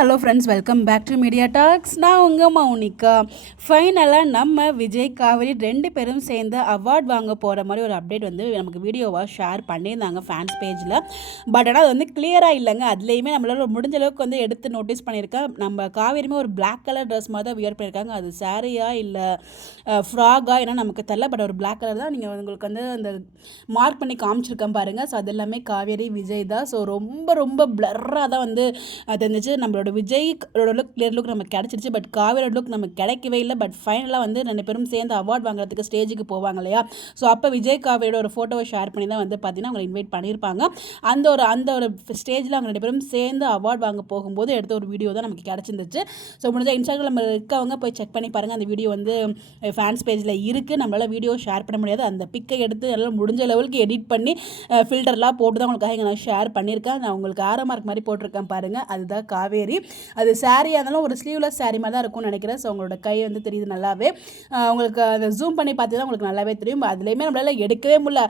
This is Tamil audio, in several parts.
Hello friends, welcome back to media talks. நான் உங்கள் மௌனிகா. ஃபைனலாக நம்ம விஜய் காவேரி 2 பேரும் சேர்ந்து அவார்ட் வாங்க போகிற மாதிரி ஒரு அப்டேட் வந்து நமக்கு வீடியோவாக ஷேர் பண்ணியிருந்தாங்க ஃபேன்ஸ் பேஜில். பட் ஆனால் அது வந்து கிளியராக இல்லைங்க. அதுலேயுமே நம்மளால முடிஞ்ச அளவுக்கு வந்து எடுத்து நோட்டீஸ் பண்ணியிருக்கேன். நம்ம காவேரியுமே ஒரு பிளாக் கலர் ட்ரெஸ் மாதிரி தான் வியர் பண்ணியிருக்காங்க. அது சாரியா இல்லை ஃப்ராகா ஏன்னா நமக்கு தெரியல. பட் ஒரு பிளாக் கலர் தான் நீங்கள் உங்களுக்கு வந்து அந்த மார்க் பண்ணி காமிச்சிருக்கேன் பாருங்கள். ஸோ அது எல்லாமே காவேரி விஜய் தான். ஸோ ரொம்ப ரொம்ப பிளர்ராக தான் வந்து அது இருந்துச்சு. நம்மளோட விஜயோட லுக் கிளியர் லுக் நமக்கு கிடச்சிருச்சு. பட் காவேரியோட லுக் நமக்கு கிடைக்கவே இல்லை. பட் ஃபைனலாக வந்து 2 பேரும் சேர்ந்து அவார்ட் வாங்குறதுக்கு ஸ்டேஜுக்கு போவாங்க இல்லையா. ஸோ அப்போ விஜய் காவேரியோட ஒரு ஃபோட்டோவை ஷேர் பண்ணி தான் வந்து பார்த்தீங்கன்னா அவங்க இன்வைட் பண்ணியிருப்பாங்க. அந்த ஒரு ஸ்டேஜில் அவங்க 2 பேரும் சேர்ந்து அவார்ட் வாங்க போகும்போது எடுத்த ஒரு வீடியோ தான் நமக்கு கிடச்சிருந்துச்சு. ஸோ முடிஞ்சால் இன்ஸ்டாகிராமில் இருக்கவங்க போய் செக் பண்ணி பாருங்கள். அந்த வீடியோ வந்து ஃபேன்ஸ் பேஜில் இருக்குது. நம்மளால் வீடியோ ஷேர் பண்ண முடியாது. அந்த பிக்கை எடுத்து நல்லா முடிஞ்ச லெவலுக்கு எடிட் பண்ணி ஃபில்டர்லாம் போட்டு தான் உங்களுக்காக இங்கே நான் ஷேர் பண்ணியிருக்கேன். நான் உங்களுக்கு ஆரோ மார்க் மாதிரி போட்டிருக்கேன் பாருங்கள். அதுதான் காவேரி. அது சாரியாக இருந்தாலும் ஒரு ஸ்லீவ்லெஸ் சாரி மாதிரி தான் இருக்கும்னு நினைக்கிறேன். ஸோ உங்களோட கை வந்து தெரியுது நல்லாவே. உங்களுக்கு அதை ஜூம் பண்ணி பார்த்து தான் உங்களுக்கு நல்லாவே தெரியும். அதுலேயுமே நம்மளால் எடுக்கவே முடியல.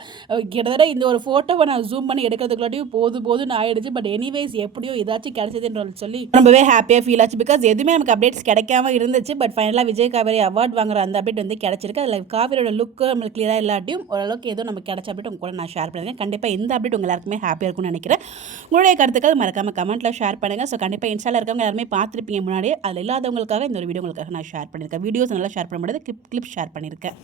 கிட்டத்தட்ட இந்த ஒரு ஃபோட்டோவை நான் ஜூம் பண்ணி எடுக்கிறதுக்குள்ளாட்டியும் போதுன்னு ஆயிடுச்சு. பட் எனிவேஸ் எப்படியோ ஏதாச்சும் கிடைச்சதுன்ற சொல்லி ரொம்பவே ஹாப்பியாக ஃபீல் ஆச்சு. பிகாஸ் எதுவுமே நமக்கு அப்டேட்ஸ் கிடைக்காம இருந்துச்சு. பட் ஃபைனலாக விஜய் காவேரி அவார்ட் வாங்குற அந்த அப்டேட் வந்து கிடச்சிருக்கு. அதில் காவேரியோட லுக்கு நம்மளுக்கு கிளியராக இல்லாட்டியும் ஓரளவுக்கு ஏதோ நமக்கு கிடைச்ச அப்டேட் உங்க கூட நான் ஷேர் பண்ணுறேன். கண்டிப்பாக இந்த அப்டேட் உங்கள் எல்லாருக்குமே ஹாப்பியாக இருக்கும்னு நினைக்கிறேன். உங்களுடைய கருத்துக்கள் மறக்காம கமெண்ட்டில் ஷேர் பண்ணுங்கள். ஸோ கண்டிப்பாக இன்ஸ்டாவில் இருக்கவங்க எல்லாருமே பார்த்துருப்பீங்க முன்னாடியே. அதில் இல்லாதவங்களுக்காக இந்த ஒரு வீடியோ உங்களுக்காக நான் ஷேர் பண்ணியிருக்கேன். வீடியோஸ் நல்லா ஷேர் பண்ண முடியாது, கிளிப் ஷேர் பண்ணியிருக்கேன்.